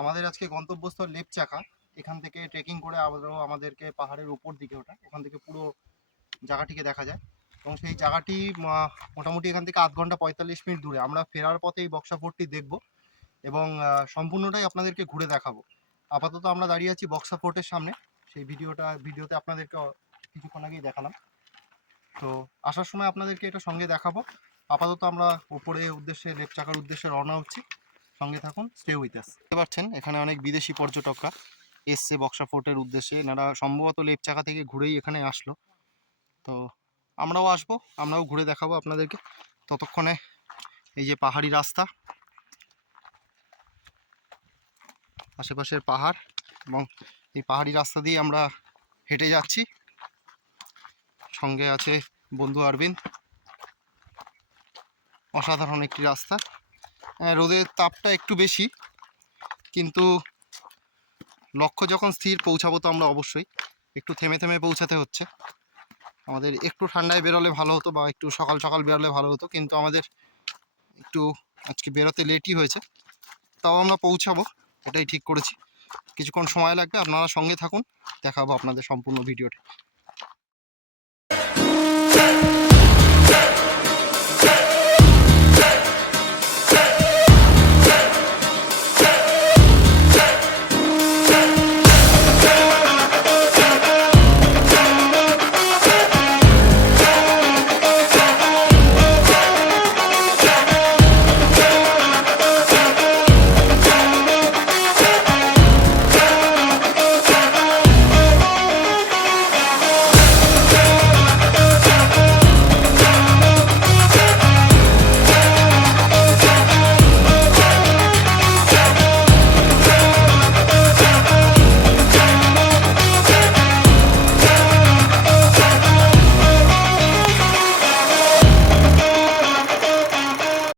আমাদের আজকে গন্তব্যস্থল লেপচাখা। এখান থেকে ট্রেকিং করে আবারও আমাদেরকে পাহাড়ের উপর দিকে ওঠা, ওখান থেকে পুরো জায়গাটিকে দেখা যায়। এবং সেই জায়গাটি মোটামুটি এখান থেকে 8 ঘন্টা 45 মিনিট দূরে। আমরা ফেরার পথে এই বক্সা ফোর্টটি দেখব এবং সম্পূর্ণটাই আপনাদেরকে ঘুরে দেখাবো। আপাতত আমরা দাঁড়িয়ে আছি বক্সা ফোর্টের সামনে। সেই ভিডিওতে আপনাদেরকে কিছুক্ষণ আগেই দেখালাম। তো আসার সময় আপনাদেরকে এটা সঙ্গে দেখাবো। আপাতত আমরা উপরে উদ্দেশ্যে লেপচাখার উদ্দেশ্যে রওনা হচ্ছি। সঙ্গে থাকুন, স্টে উইথ আস। দেখতে পাচ্ছেন এখানে অনেক বিদেশি পর্যটকরা এসছে বক্সা ফোর্টের উদ্দেশ্যে। এনারা সম্ভবত লেপচাখা থেকে ঘুরেই এখানে আসলো। তো আমরাও আসবো, আমরাও ঘুরে দেখাবো আপনাদেরকে। ততক্ষণে এই যে পাহাড়ি রাস্তা, আশেপাশের পাহাড় এবং এই পাহাড়ি রাস্তা দিয়ে আমরা হেঁটে যাচ্ছি। সঙ্গে আছে বন্ধু আরবিন। অসাধারণ একটি রাস্তা। রোদের তাপটা একটু বেশি, কিন্তু লক্ষ্য যখন স্থির, পৌঁছাবো তো আমরা অবশ্যই। একটু থেমে থেমে পৌঁছাতে হচ্ছে। আমাদের একটু ঠান্ডায় বেরোলে ভালো হতো, বা একটু সকাল সকাল বেরোলে ভালো হতো, কিন্তু আমাদের একটু আজকে বেরোতে লেটই হয়েছে। তাও আমরা পৌঁছাবো, এটাই ঠিক করেছি। কিছুক্ষণ সময় লাগবে, আপনারা সঙ্গে থাকুন, দেখাবো আপনাদের সম্পূর্ণ ভিডিওটা।